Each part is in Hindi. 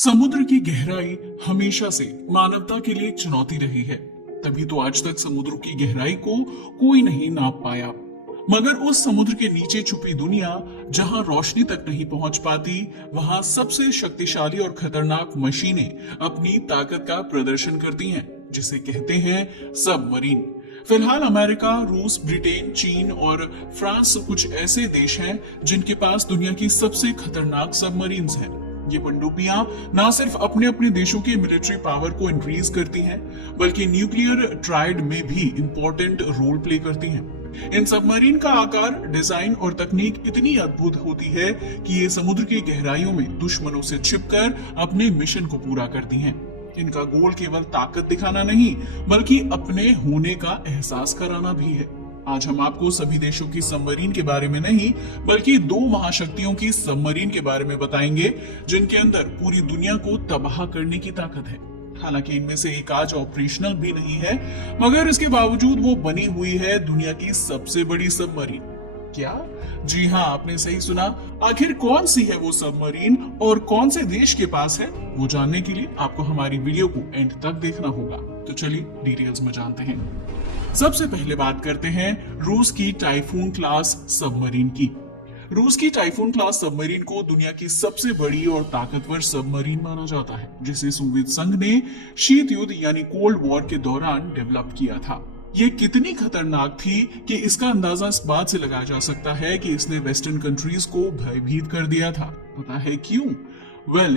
समुद्र की गहराई हमेशा से मानवता के लिए एक चुनौती रही है। तभी तो आज तक समुद्र की गहराई को कोई नहीं नाप पाया। मगर उस समुद्र के नीचे छुपी दुनिया जहां रोशनी तक नहीं पहुंच पाती, वहां सबसे शक्तिशाली और खतरनाक मशीनें अपनी ताकत का प्रदर्शन करती हैं, जिसे कहते हैं सबमरीन। फिलहाल अमेरिका, रूस, ब्रिटेन, चीन और फ्रांस कुछ ऐसे देश हैं जिनके पास दुनिया की सबसे खतरनाक सबमरीन्स हैं। ये पनडुब्बियां न सिर्फ अपने अपने देशों की मिलिट्री पावर को इंक्रीज करती हैं, बल्कि न्यूक्लियर ट्रायड में भी इंपॉर्टेंट रोल प्ले करती हैं। इन सबमरीन का आकार, डिजाइन और तकनीक इतनी अद्भुत होती है कि ये समुद्र की गहराइयों में दुश्मनों से छिपकर अपने मिशन को पूरा करती हैं। इनका गोल केवल ताकत दिखाना नहीं, बल्कि अपने होने का एहसास कराना भी है। आज हम आपको सभी देशों की सबमरीन के बारे में नहीं, बल्कि दो महाशक्तियों की सबमरीन के बारे में बताएंगे, जिनके अंदर पूरी दुनिया को तबाह करने की ताकत है। हालांकि इनमें से एक आज ऑपरेशनल भी नहीं है, मगर इसके बावजूद वो बनी हुई है दुनिया की सबसे बड़ी सबमरीन। क्या? जी हाँ, आपने सही सुना। आखिर कौन सी है वो सबमरीन और कौन से देश के पास है, वो जानने के लिए आपको हमारी वीडियो को एंड तक देखना होगा। तो चलिए डिटेल्स में जानते हैं। सबसे पहले बात करते हैं रूस की टाइफून क्लास सबमरीन की। रूस की टाइफून क्लास सबमरीन को दुनिया की सबसे बड़ी और ताकतवर सबमरीन माना जाता है, जिसे सोवियत संघ ने शीत युद्ध यानी कोल्ड वॉर के दौरान डेवलप किया था। ये कितनी खतरनाक थी कि इसका अंदाजा इस बात से लगाया जा सकता है कि इसने वेस्टर्न कंट्रीज को भयभीत कर दिया था। पता है क्यों?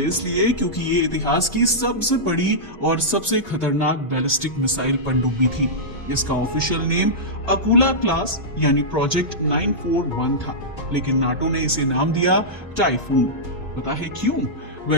इसलिए क्योंकि ये इतिहास की सबसे बड़ी और सबसे खतरनाक बैलिस्टिक मिसाइल पनडुब्बी थी। इसका ऑफिशियल नेम अकूला क्लास यानी प्रोजेक्ट 941 था, लेकिन नाटो ने इसे नाम दिया टाइफून। पता है क्यों?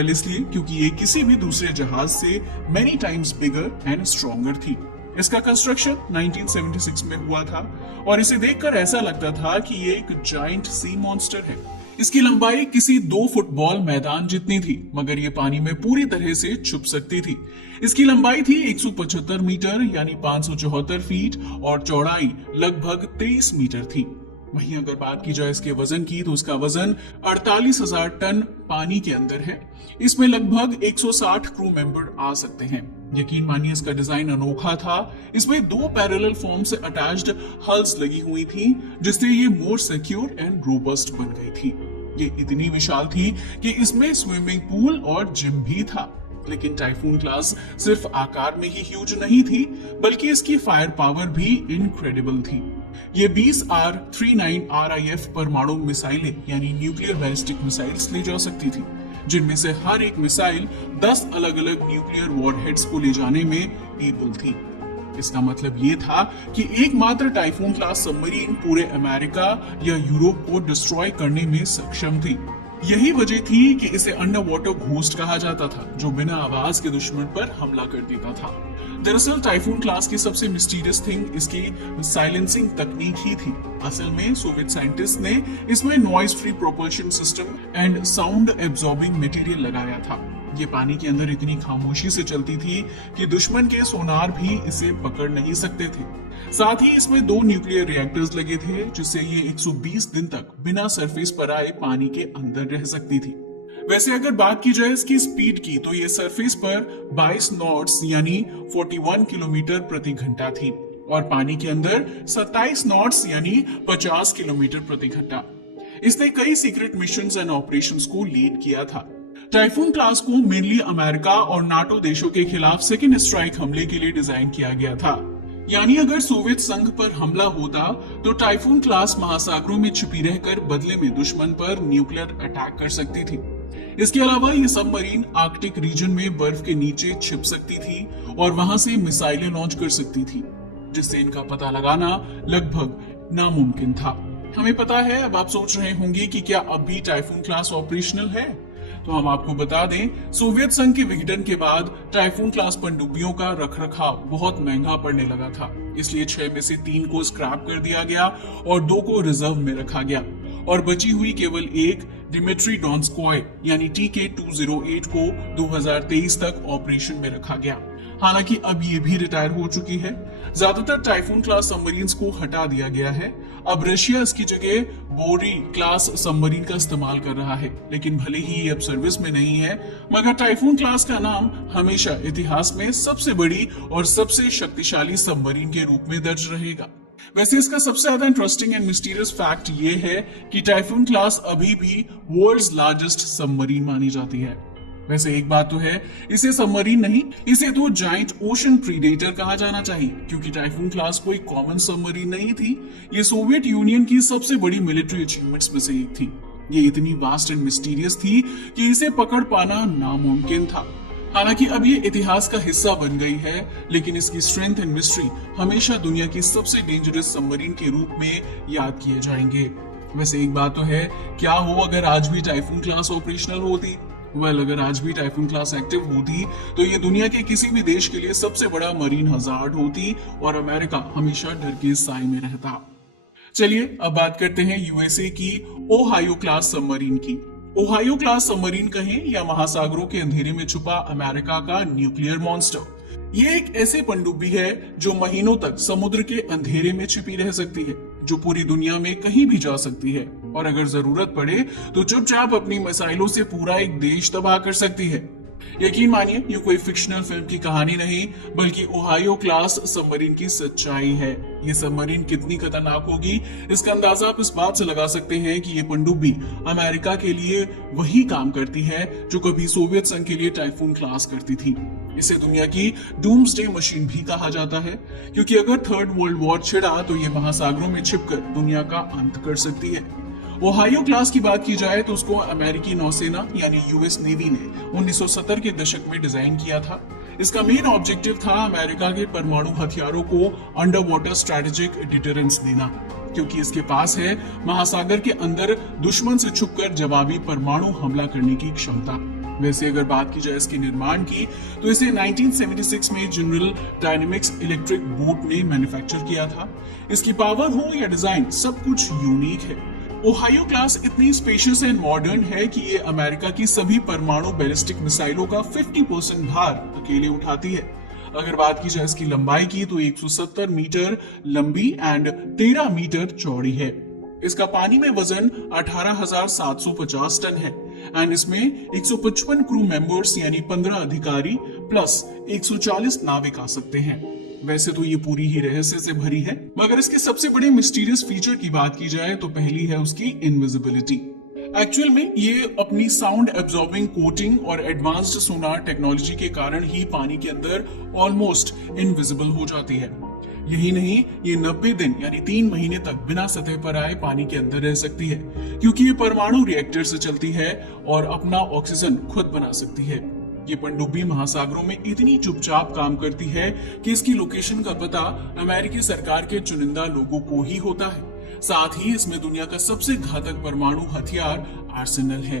इसलिए क्योंकि ये किसी भी दूसरे जहाज से many times bigger and stronger थी। इसका कंस्ट्रक्शन 1976 में हुआ था और इसे देखकर ऐसा लगता था कि ये एक जायंट सी मॉन्स्टर है। इसकी लंबाई किसी 2 फुटबॉल मैदान जितनी थी, मगर ये पानी में पूरी तरह से छुप सकती थी। इसकी लंबाई थी 175 मीटर यानी 574 फीट और चौड़ाई लगभग 23 मीटर थी। वहीं अगर बात की जाए इसके वजन की, तो इसका वजन 48,000 टन पानी के अंदर है। इसमें लगभग 160 क्रू मेंबर आ सकते हैं। यकीन मानिए इसका डिजाइन अनोखा था। इसमें 2 पैरेलल फॉर्म से अटैच्ड हल्स लगी हुई थी, जिससे ये मोर सिक्योर एंड रोबस्ट बन गई थी। ये इतनी विशाल थी कि इसमें स्विमिंग पूल और जिम भी था। लेकिन टाइफून क्लास सिर्फ आकार में ही ह्यूज नहीं थी, बल्कि इसकी फायर पावर भी इनक्रेडिबल थी। ये 20 R39 RIF परमाणु मिसाइलें यानी न्यूक्लियर बैलिस्टिक मिसाइल्स ले जा सकती थी, जिनमें से हर एक मिसाइल 10 अलग अलग न्यूक्लियर वॉरहेड्स को ले जाने में एबल थी। इसका मतलब ये था कि एकमात्र टाइफून क्लास सबमरीन पूरे अमेरिका या यूरोप को डिस्ट्रॉय करने में सक्षम थी। यही वजह थी कि इसे अंडर वाटर घोस्ट कहा जाता था, जो बिना आवाज के दुश्मन पर हमला कर देता था। दरअसल टाइफून क्लास की सबसे मिस्टीरियस थिंग इसकी साइलेंसिंग तकनीक ही थी। असल में सोवियत साइंटिस्ट ने इसमें noise free propulsion system and sound absorbing material लगाया था। ये पानी के अंदर इतनी खामोशी से चलती थी कि दुश्मन के सोनार भी इसे पकड़ नहीं सकते थे। साथ ही इसमें 2 न्यूक्लियर रिएक्टर्स लगे थे, जिससे ये 120 दिन तक बिना सरफेस पर आए पानी के अंदर रह सकती थी। वैसे अगर बात की जाए इसकी स्पीड की, तो ये सरफेस पर 22 नॉट्स यानी 41 किलोमीटर प्रति घंटा थी और पानी के अंदर 27 नॉट्स यानी 50 किलोमीटर प्रति घंटा। इसने कई सीक्रेट मिशंस एंड ऑपरेशंस को लीड किया था। टाइफून क्लास को मेनली अमेरिका और नाटो देशों के खिलाफ सेकेंड स्ट्राइक हमले के लिए डिजाइन किया गया था। यानी अगर सोवियत संघ पर हमला होता, तो टाइफून क्लास महासागरों में छिपी रहकर बदले में दुश्मन पर न्यूक्लियर अटैक कर सकती थी। इसके अलावा ये सबमरीन आर्कटिक रीजन में बर्फ के नीचे छिप सकती थी और वहां से मिसाइलें लॉन्च कर सकती थी, जिससे इनका पता लगाना लगभग नामुमकिन था। हमें पता है, अब आप सोच रहे होंगे कि क्या अब भी टाइफून क्लास ऑपरेशनल है? तो हम आपको बता दें, सोवियत संघ के विघटन के बाद टाइफून क्लास पनडुब्बियों का रखरखाव बहुत महंगा पड़ने लगा था। इसलिए 6 में से 3 को स्क्रैप कर दिया गया और 2 को रिजर्व में रखा गया और बची हुई केवल एक डिमिट्री डोंस्कोय यानी TK-208 को 2023 तक ऑपरेशन में रखा गया। हालांकि अब ये भी रिटायर हो चुकी है। ज्यादातर टाइफून क्लास सबमरीन्स को हटा दिया गया है। अब रशिया इसकी जगह बोरी क्लास सबमरीन का इस्तेमाल कर रहा है, लेकिन भले ही ये अब सर्विस में नहीं है, मगर टाइफून क्लास का नाम हमेशा इतिहास में सबसे बड़ी और सबसे शक्तिशाली सबमरीन के रूप में दर्ज रहेगा। वैसे इसका सबसे ज्यादा इंटरेस्टिंग एंड मिस्टीरियस फैक्ट ये है कि टाइफून क्लास अभी भी वर्ल्ड्स लार्जेस्ट सबमरीन मानी जाती है। वैसे एक बात तो है, इसे सबमरीन नहीं, इसे तो जाइंट ओशन प्रीडेटर कहा जाना चाहिए, क्योंकि टाइफून क्लास कोई कॉमन सबमरीन नहीं थी। ये सोवियत यूनियन की सबसे बड़ी मिलिट्री अचीवमेंट्स में से एक थी। ये इतनी वास्ट एंड मिस्टीरियस थी कि इसे पकड़ पाना नामुमकिन था। हालांकि अब ये इतिहास का हिस्सा बन गई है, लेकिन इसकी स्ट्रेंथ एंड मिस्ट्री हमेशा दुनिया की सबसे डेंजरस सबमरीन के रूप में याद किए जाएंगे। वैसे एक बात तो है, क्या हो अगर आज भी टाइफून क्लास ऑपरेशनल होती? अगर आज भी टाइफून क्लास एक्टिव होती तो ये दुनिया के किसी भी देश के लिए सबसे बड़ा मरीन हजार्ड होती और अमेरिका हमेशा डर के साए में रहता। चलिए अब बात करते हैं यूएसए की ओहायो क्लास सबमरीन की। ओहायो क्लास सबमरीन कहें या महासागरों के अंधेरे में छुपा अमेरिका का न्यूक्लियर मॉन्स्टर, ये एक ऐसे पनडुब्बी है जो महीनों तक समुद्र के अंधेरे में छिपी रह सकती है, जो पूरी दुनिया में कहीं भी जा सकती है और अगर जरूरत पड़े तो चुपचाप अपनी मिसाइलों से पूरा एक देश तबाह कर सकती है। यकीन मानिए, ये कोई फिक्शनल फिल्म की कहानी नहीं, बल्कि ओहायो क्लास सबमरीन की सच्चाई है। ये सबमरीन कितनी खतरनाक होगी, इसका अंदाजा आप इस बात से लगा सकते हैं कि ये पनडुब्बी अमेरिका के लिए वही काम करती है जो कभी सोवियत संघ के लिए टाइफून क्लास करती थी। इसे दुनिया की डूम्सडे मशीन भी कहा जाता है, क्योंकि अगर थर्ड वर्ल्ड वॉर छिड़ा तो ये महासागरों में छिपकर दुनिया का अंत कर सकती है। ओहायो क्लास की बात की जाए तो उसको अमेरिकी नौसेना यानी यूएस नेवी ने 1970 के दशक में डिजाइन किया था। इसका मेन ऑब्जेक्टिव था अमेरिका के परमाणु हथियारों को अंडर वाटर स्ट्रेटेजिक डिटरेंस देना, क्योंकि इसके पास है महासागर के अंदर दुश्मन से छुपकर जवाबी परमाणु हमला करने की क्षमता। वैसे अगर बात की जाए इसके निर्माण की तो इसे 1976 में जनरल डायनेमिक्स इलेक्ट्रिक बोट ने मैन्युफैक्चर किया था। इसकी पावर हो या डिजाइन, सब कुछ यूनिक है। ओहायो क्लास इतनी स्पेशियस एंड मॉडर्न है कि ये अमेरिका की सभी परमाणु बैलिस्टिक मिसाइलों का 50% भार अकेले उठाती है। अगर बात की जाए इसकी लंबाई की तो 170 मीटर लंबी एंड 13 मीटर चौड़ी है। इसका पानी में वजन 18,750 टन है एंड इसमें 155 क्रू मेंबर्स यानी 15 अधिकारी प्लस 140 नाविक आ सकते हैं। वैसे तो ये पूरी ही रहस्य से भरी है, मगर इसके सबसे बड़े मिस्टीरियस फीचर की बात की जाए तो पहली है उसकी इनविजिबिलिटी। एक्चुअल में ये अपनी साउंड एब्जॉर्बिंग कोटिंग और एडवांस्ड सोनार टेक्नोलॉजी के कारण ही पानी के अंदर ऑलमोस्ट इनविजिबल हो जाती है। यही नहीं, ये 90 दिन यानी 3 महीने तक बिना सतह पर आए पानी के अंदर रह सकती है, क्योंकि ये परमाणु रिएक्टर से चलती है और अपना ऑक्सीजन खुद बना सकती है। ये पनडुब्बी महासागरों में इतनी चुपचाप काम करती है कि इसकी लोकेशन का पता अमेरिकी सरकार के चुनिंदा लोगों को ही होता है। साथ ही इसमें दुनिया का सबसे घातक परमाणु हथियार आर्सेनल है।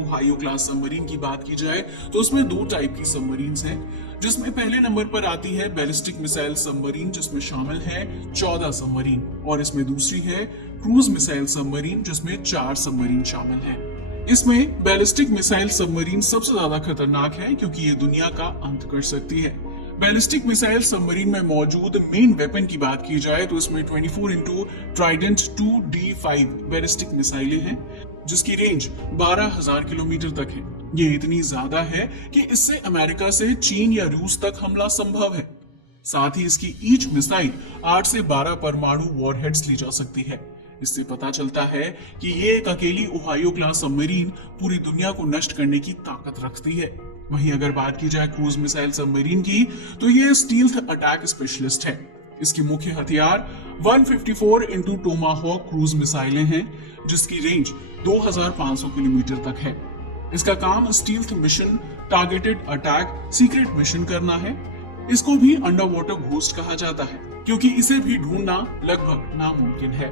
ओहायो क्लास सबमरीन की बात की जाए तो उसमें 2 टाइप की सबमरीन्स हैं, जिसमें पहले नंबर पर आती है बैलिस्टिक मिसाइल सबमरीन, जिसमें शामिल है 14 सबमरीन, और इसमें दूसरी है क्रूज मिसाइल सबमरीन, जिसमें 4 सबमरीन शामिल हैं। इसमें बैलिस्टिक मिसाइल सबमरीन सबसे ज्यादा खतरनाक है, क्योंकि ये दुनिया का अंत कर सकती है। बैलिस्टिक मिसाइल सबमरीन में मौजूद मेन वेपन की बात की जाए तो इसमें 24x ट्राइडेंट 2D5 बैलिस्टिक मिसाइलें हैं, जिसकी रेंज 12,000 किलोमीटर तक है। ये इतनी ज्यादा है कि इससे अमेरिका से चीन या रूस तक हमला संभव है। साथ ही इसकी ईच मिसाइल 8 से 12 परमाणु वॉरहेड्स ली जा सकती है। इससे पता चलता है कि ये एक अकेली ओहायो क्लास सबमरीन पूरी दुनिया को नष्ट करने की ताकत रखती है। वहीं अगर बात की जाए क्रूज मिसाइल सबमरीन की तो ये स्टील्थ अटैक स्पेशलिस्ट है। इसकी मुख्य हथियार 154 टोमाहॉक क्रूज मिसाइलें हैं, जिसकी रेंज 2,500 किलोमीटर तक है। इसका काम stealth mission, targeted attack, secret mission करना है। इसको भी अंडर वाटर घोस्ट कहा जाता है, क्योंकि इसे भी ढूंढना लगभग नामुमकिन है।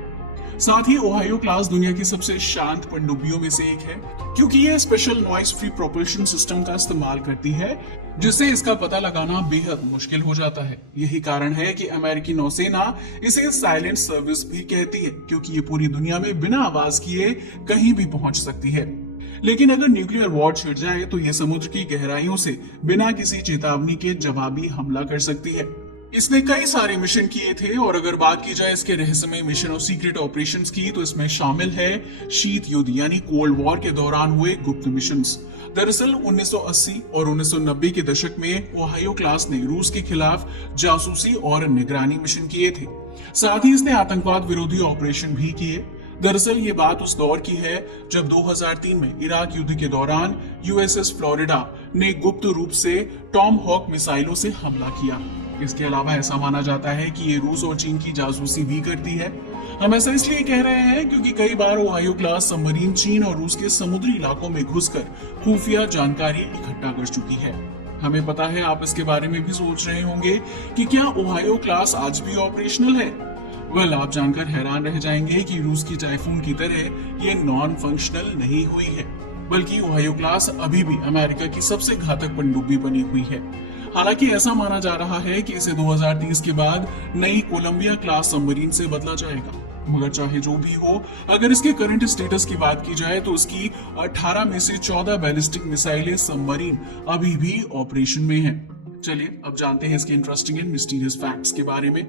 साथ ही ओहायो क्लास दुनिया की सबसे शांत पनडुब्बियों में से एक है, क्योंकि ये special noise free propulsion system का इस्तेमाल करती है, जिससे इसका पता लगाना बेहद मुश्किल हो जाता है। यही कारण है कि अमेरिकी नौसेना इसे साइलेंट सर्विस भी कहती है, क्योंकि ये पूरी दुनिया में बिना आवाज किए कहीं भी पहुंच सकती है। लेकिन अगर न्यूक्लियर वॉर छिड़ जाए तो ये समुद्र की गहराइयों से बिना किसी चेतावनी के जवाबी हमला कर सकती है। इसने कई सारे मिशन किए थे और अगर बात की जाए इसके रहस्यमय मिशन और सीक्रेट ऑपरेशंस की तो इसमें शामिल है शीत युद्ध यानी कोल्ड वॉर के दौरान हुए गुप्त मिशंस। दरअसल 1980 और 1990 के दशक में ओहायो क्लास ने रूस के खिलाफ जासूसी और निगरानी मिशन किए थे। साथ ही इसने आतंकवाद विरोधी ऑपरेशन भी किए। दरअसल ये बात उस दौर की है जब 2003 में इराक युद्ध के दौरान यूएसएस फ्लोरिडा ने गुप्त रूप से टॉम हॉक मिसाइलों से हमला किया। इसके अलावा ऐसा माना जाता है कि ये रूस और चीन की जासूसी भी करती है। हम ऐसा इसलिए कह रहे हैं क्योंकि कई बार ओहायो क्लास सबमरीन चीन और रूस के समुद्री इलाकों में घुसकर खुफिया जानकारी इकट्ठा कर चुकी है। हमें पता है आप इसके बारे में भी सोच रहे होंगे कि क्या ओहायो क्लास आज भी ऑपरेशनल है। वेल, आप जानकर हैरान रह जाएंगे कि रूस की टाइफून की तरह ये नॉन फंक्शनल नहीं हुई है, बल्कि ओहायो क्लास अभी भी अमेरिका की सबसे घातक पनडुब्बी बनी हुई है। हालांकि ऐसा माना जा रहा है कि इसे 2030 के बाद नई कोलंबिया क्लास सबमरीन से बदला जाएगा। मगर चाहे जो भी हो, अगर इसके करंट स्टेटस की बात की जाए तो इसकी 18 में से 14 बैलिस्टिक मिसाइलें सबमरीन अभी भी ऑपरेशन में हैं। चलिए अब जानते हैं इसके इंटरेस्टिंग एंड मिस्टीरियस फैक्ट्स के बारे में।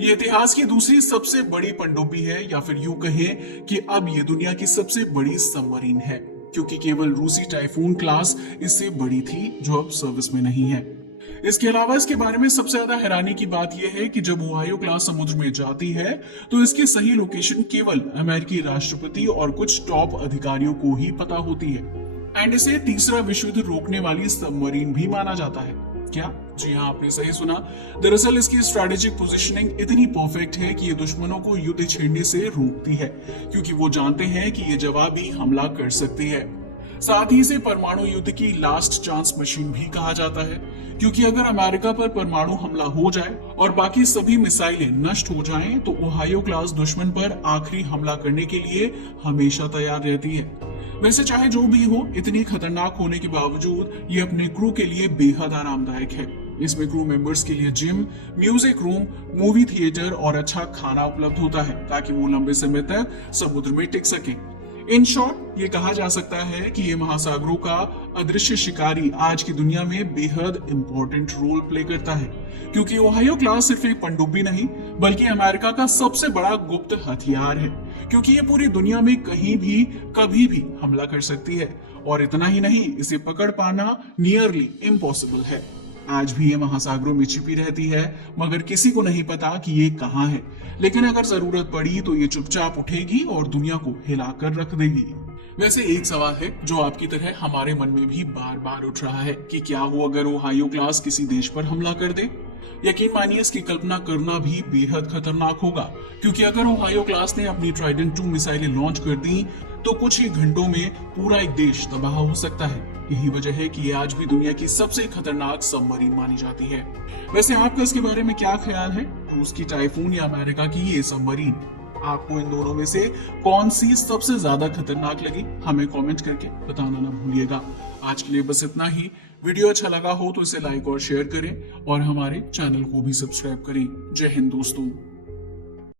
ये इतिहास की दूसरी सबसे बड़ी पनडुब्बी है, या फिर यूं कहें कि अब ये दुनिया की सबसे बड़ी सबमरीन है, क्योंकि केवल रूसी टाइफून क्लास इससे बड़ी थी जो अब सर्विस में नहीं है। इसके अलावा इसके बारे में सबसे ज्यादा हैरानी की बात यह है कि जब ओहायो क्लास समुद्र में जाती है तो इसकी सही लोकेशन केवल अमेरिकी राष्ट्रपति और कुछ टॉप अधिकारियों को ही पता होती है। एंड इसे तीसरा विश्व युद्ध रोकने वाली सबमरीन भी माना जाता है। क्या? जी हाँ, आपने सही सुना। दरअसल इसकी स्ट्रेटेजिक पोजीशनिंग इतनी परफेक्ट है कि ये दुश्मनों को युद्ध छेड़ने से रोकती है, क्योंकि वो जानते हैं कि ये जवाबी हमला कर सकती है। साथ ही इसे परमाणु युद्ध की लास्ट चांस मशीन भी कहा जाता है, क्योंकि अगर अमेरिका पर परमाणु हमला हो जाए और बाकी सभी मिसाइलें नष्ट हो जाएं, तो ओहायो क्लास दुश्मन पर आखिरी हमला करने के लिए हमेशा तैयार रहती है। वैसे चाहे जो भी हो, इतनी खतरनाक होने के बावजूद ये अपने क्रू के लिए बेहद आरामदायक है। इसमें क्रू मेंबर्स के लिए gym, music room, movie theatre और अच्छा खाना उपलब्ध होता है, ताकि वो लंबे समय तक समुद्र में टिक सके। इन शॉर्ट ये कहा जा सकता है कि ये महासागरों का अदृश्य शिकारी आज की दुनिया में बेहद इंपॉर्टेंट रोल प्ले करता है, क्योंकि ओहायो क्लास सिर्फ एक पनडुब्बी नहीं बल्कि अमेरिका का सबसे बड़ा गुप्त हथियार है, क्योंकि ये पूरी दुनिया में कहीं भी कभी भी हमला कर सकती है। और इतना ही नहीं, इसे पकड़ पाना नियरली इम्पॉसिबल है। आज भी ये महासागरों में छिपी रहती है, मगर किसी को नहीं पता कि ये कहाँ है। लेकिन अगर जरूरत पड़ी तो ये चुपचाप उठेगी और दुनिया को हिलाकर रख देगी। वैसे एक सवाल है जो आपकी तरह हमारे मन में भी बार बार उठ रहा है कि क्या हो अगर ओहायो क्लास किसी देश पर हमला कर दे। यकीन मानिए इसकी कल्पना करना भी बेहद खतरनाक होगा, क्योंकि अगर ओहायो क्लास ने अपनी ट्राइडेंट 2 मिसाइलें लॉन्च कर दी तो कुछ ही घंटों में पूरा एक देश तबाह हो सकता है। यही वजह है कि ये आज भी दुनिया की सबसे खतरनाक सबमरीन मानी जाती है। वैसे आपका इसके बारे में क्या ख्याल है? रूस की टाइफून या अमेरिका की ये सबमरीन, आपको इन दोनों में से कौन सी सबसे ज्यादा खतरनाक लगी? हमें कमेंट करके बताना ना भूलिएगा। आज के लिए बस इतना ही। वीडियो अच्छा लगा हो तो इसे लाइक और शेयर करें और हमारे चैनल को भी सब्सक्राइब करें। जय हिंद दोस्तों।